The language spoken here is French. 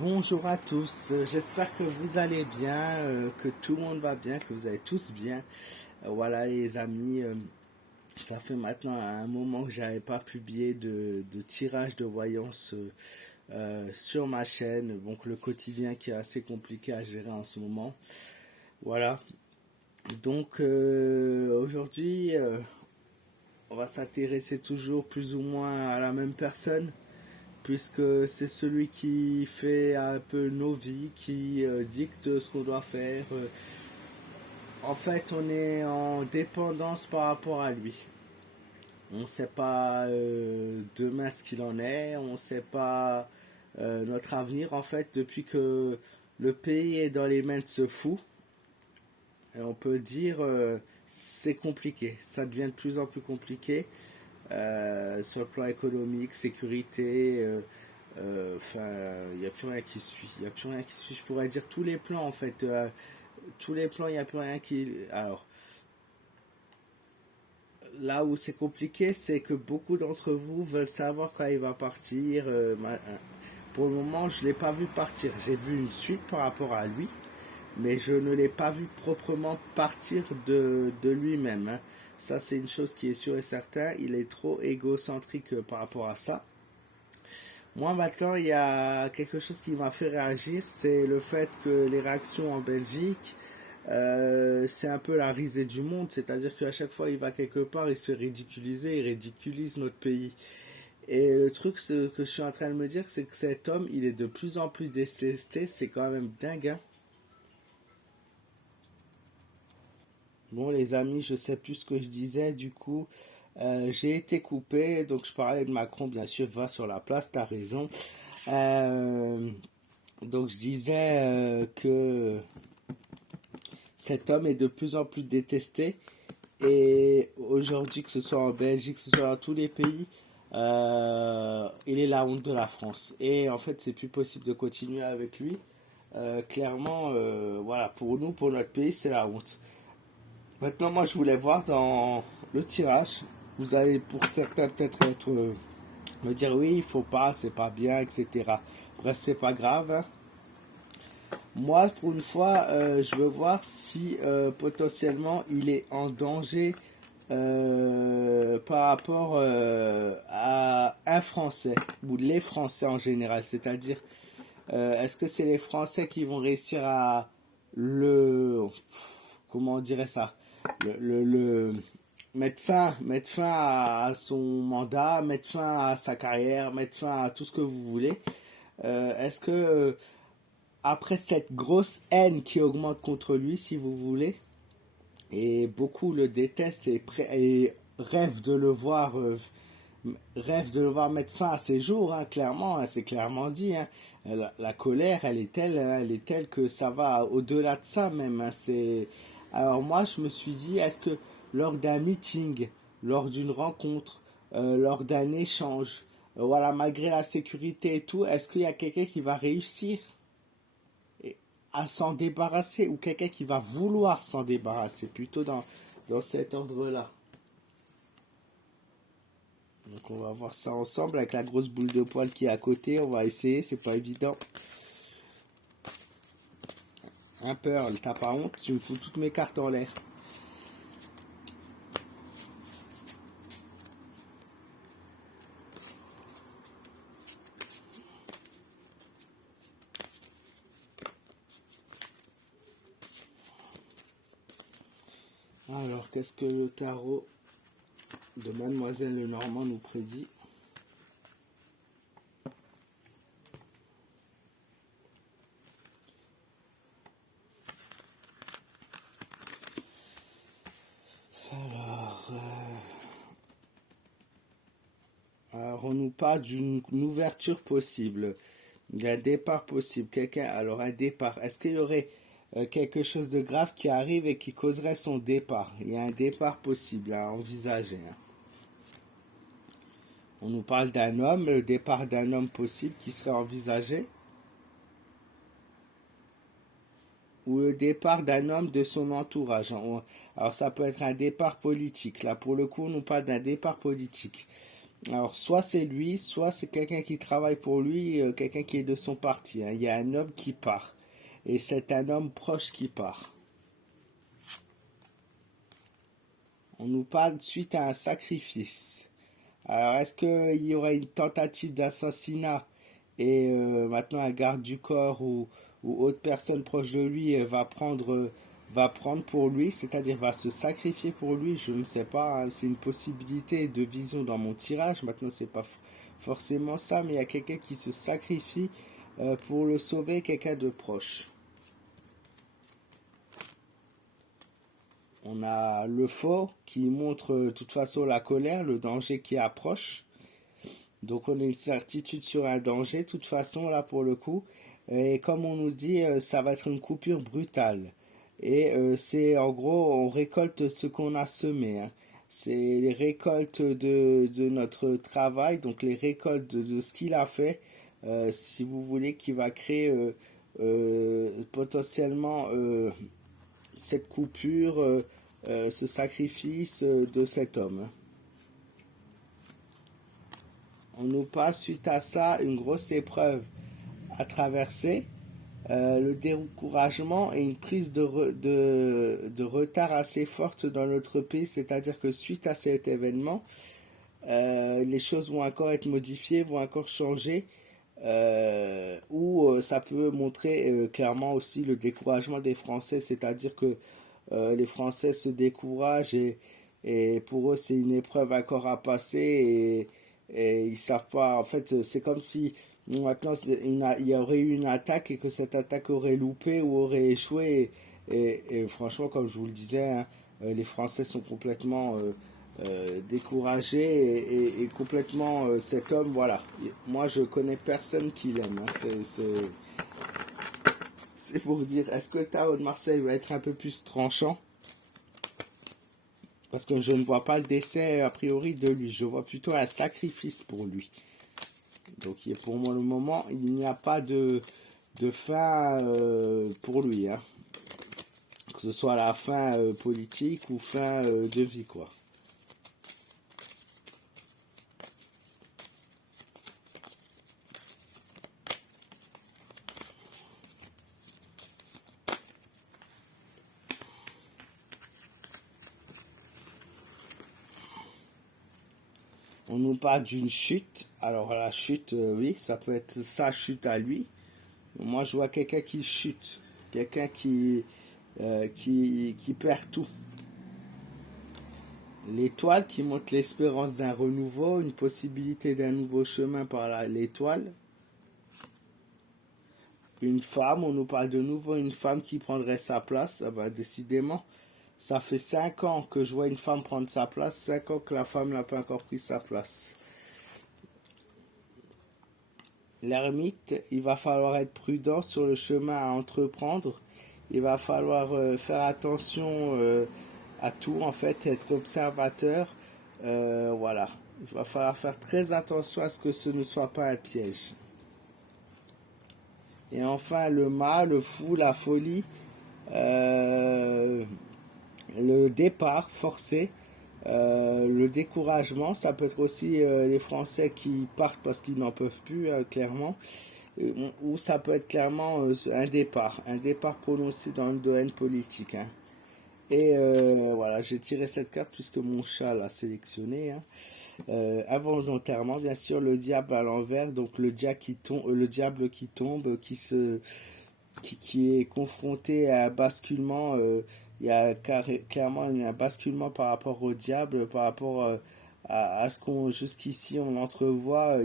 Bonjour à tous, j'espère que vous allez bien, que tout le monde va bien, que vous allez tous bien. Voilà les amis, ça fait maintenant un moment que j'avais pas publié de tirage de voyance sur ma chaîne, donc le quotidien qui est assez compliqué à gérer en ce moment. Voilà, donc aujourd'hui on va s'intéresser toujours plus ou moins à la même personne puisque c'est celui qui fait un peu nos vies, qui dicte ce qu'on doit faire. En fait, on est en dépendance par rapport à lui. On ne sait pas demain ce qu'il en est, on ne sait pas notre avenir. En fait, depuis que le pays est dans les mains de ce fou, et on peut dire c'est compliqué. Ça devient de plus en plus compliqué sur le plan économique, sécurité. Enfin, il n'y a plus rien qui suit. Il n'y a plus rien qui suit. Je pourrais dire tous les plans en fait. Tous les plans, il n'y a plus rien qui. Alors, là où c'est compliqué, c'est que beaucoup d'entre vous veulent savoir quand il va partir. Pour le moment, je ne l'ai pas vu partir. J'ai vu une suite par rapport à lui, mais je ne l'ai pas vu proprement partir de lui-même, hein. Ça, c'est une chose qui est sûre et certaine. Il est trop égocentrique par rapport à ça. Moi, maintenant, il y a quelque chose qui m'a fait réagir, c'est le fait que les réactions en Belgique, c'est un peu la risée du monde, c'est-à-dire qu'à chaque fois il va quelque part, il se fait ridiculiser, il ridiculise notre pays. Et le truc ce que je suis en train de me dire, c'est que cet homme, il est de plus en plus détesté, c'est quand même dingue, hein. Bon, les amis, je sais plus ce que je disais, du coup, j'ai été coupé, donc je parlais de Macron, bien sûr, va sur la place, t'as raison. Euh, donc je disais que cet homme est de plus en plus détesté. Et aujourd'hui, que ce soit en Belgique, que ce soit dans tous les pays, il est la honte de la France. Et en fait, c'est plus possible de continuer avec lui. Clairement, voilà, pour nous, pour notre pays, c'est la honte. Maintenant, moi, je voulais voir dans le tirage. Vous allez pour certains peut-être être, me dire oui, il faut pas, c'est pas bien, etc. Bref, c'est pas grave, hein. Moi, pour une fois, je veux voir si potentiellement il est en danger par rapport à un Français ou les Français en général. C'est-à-dire, est-ce que c'est les Français qui vont réussir à le, comment on dirait ça, mettre fin à son mandat, mettre fin à sa carrière, mettre fin à tout ce que vous voulez. Est-ce que après cette grosse haine qui augmente contre lui, si vous voulez, et beaucoup le détestent et rêvent de le voir mettre fin à ses jours, hein, clairement, hein, c'est clairement dit, hein. La colère, elle est telle que ça va au-delà de ça même, hein. Alors moi, je me suis dit, est-ce que lors d'un meeting, lors d'une rencontre, lors d'un échange, voilà, malgré la sécurité et tout, est-ce qu'il y a quelqu'un qui va réussir à s'en débarrasser ou quelqu'un qui va vouloir s'en débarrasser, plutôt dans cet ordre-là. Donc on va voir ça ensemble avec la grosse boule de poil qui est à côté, on va essayer, c'est pas évident. Un Pearl, t'as pas honte, tu me fous toutes mes cartes en l'air. Alors qu'est-ce que le tarot de Mademoiselle Lenormand nous prédit? Alors, alors on nous parle d'une ouverture possible, d'un départ possible. Quelqu'un, alors un départ. Est-ce qu'il y aurait quelque chose de grave qui arrive et qui causerait son départ? Il y a un départ possible à envisager, hein. On nous parle d'un homme, le départ d'un homme possible qui serait envisagé, ou le départ d'un homme de son entourage. Alors ça peut être un départ politique. Là, pour le coup, on nous parle d'un départ politique. Alors, soit c'est lui, soit c'est quelqu'un qui travaille pour lui, quelqu'un qui est de son parti, hein. Il y a un homme qui part. Et c'est un homme proche qui part. On nous parle suite à un sacrifice. Alors, est-ce qu'il y aurait une tentative d'assassinat et maintenant un garde du corps ou autre personne proche de lui va prendre pour lui, c'est-à-dire va se sacrifier pour lui? Je ne sais pas, hein, c'est une possibilité de vision dans mon tirage. Maintenant, c'est pas forcément ça, mais il y a quelqu'un qui se sacrifie pour le sauver, quelqu'un de proche. On a le faux qui montre de toute façon la colère, le danger qui approche. Donc on a une certitude sur un danger, de toute façon là pour le coup. Et comme on nous dit, ça va être une coupure brutale. Et c'est en gros, on récolte ce qu'on a semé, hein. C'est les récoltes de notre travail, donc les récoltes de ce qu'il a fait, si vous voulez, qui va créer potentiellement cette coupure, ce sacrifice de cet homme. On nous passe suite à ça une grosse épreuve à traverser, le découragement et une prise de retard assez forte dans notre pays, c'est-à-dire que suite à cet événement, les choses vont encore être modifiées, vont encore changer, ou ça peut montrer clairement aussi le découragement des Français, c'est-à-dire que les Français se découragent et pour eux c'est une épreuve encore à passer et ils savent pas. En fait, c'est comme si maintenant il y aurait eu une attaque et que cette attaque aurait loupé ou aurait échoué. Et franchement, comme je vous le disais, hein, les Français sont complètement découragés et complètement cet homme, voilà. Moi, je connais personne qui l'aime, hein. C'est pour dire, est-ce que Tao de Marseille va être un peu plus tranchant? Parce que je ne vois pas le décès a priori de lui, je vois plutôt un sacrifice pour lui. Donc pour moi le moment, il n'y a pas de fin pour lui, hein. Que ce soit la fin politique ou fin de vie, quoi. On nous parle d'une chute. Alors la chute, oui, ça peut être sa chute à lui. Moi, je vois quelqu'un qui chute, quelqu'un qui perd tout. L'étoile qui montre l'espérance d'un renouveau, une possibilité d'un nouveau chemin par l'étoile. Une femme, on nous parle de nouveau une femme qui prendrait sa place. Ah ben, décidément, ça fait 5 ans que je vois une femme prendre sa place, 5 ans que la femme n'a pas encore pris sa place. L'ermite, il va falloir être prudent sur le chemin à entreprendre. Il va falloir faire attention à tout, en fait, être observateur. Voilà. Il va falloir faire très attention à ce que ce ne soit pas un piège. Et enfin, le mal, le fou, la folie, euh, le départ forcé, le découragement, ça peut être aussi les Français qui partent parce qu'ils n'en peuvent plus, clairement, ou ça peut être clairement un départ prononcé dans le domaine politique, hein. Et voilà, j'ai tiré cette carte puisque mon chat l'a sélectionné, hein. Involontairement, bien sûr, le diable à l'envers, donc le diable qui tombe, qui est confronté à un basculement. Il y a clairement un basculement par rapport au diable, par rapport à ce qu'on jusqu'ici on entrevoit.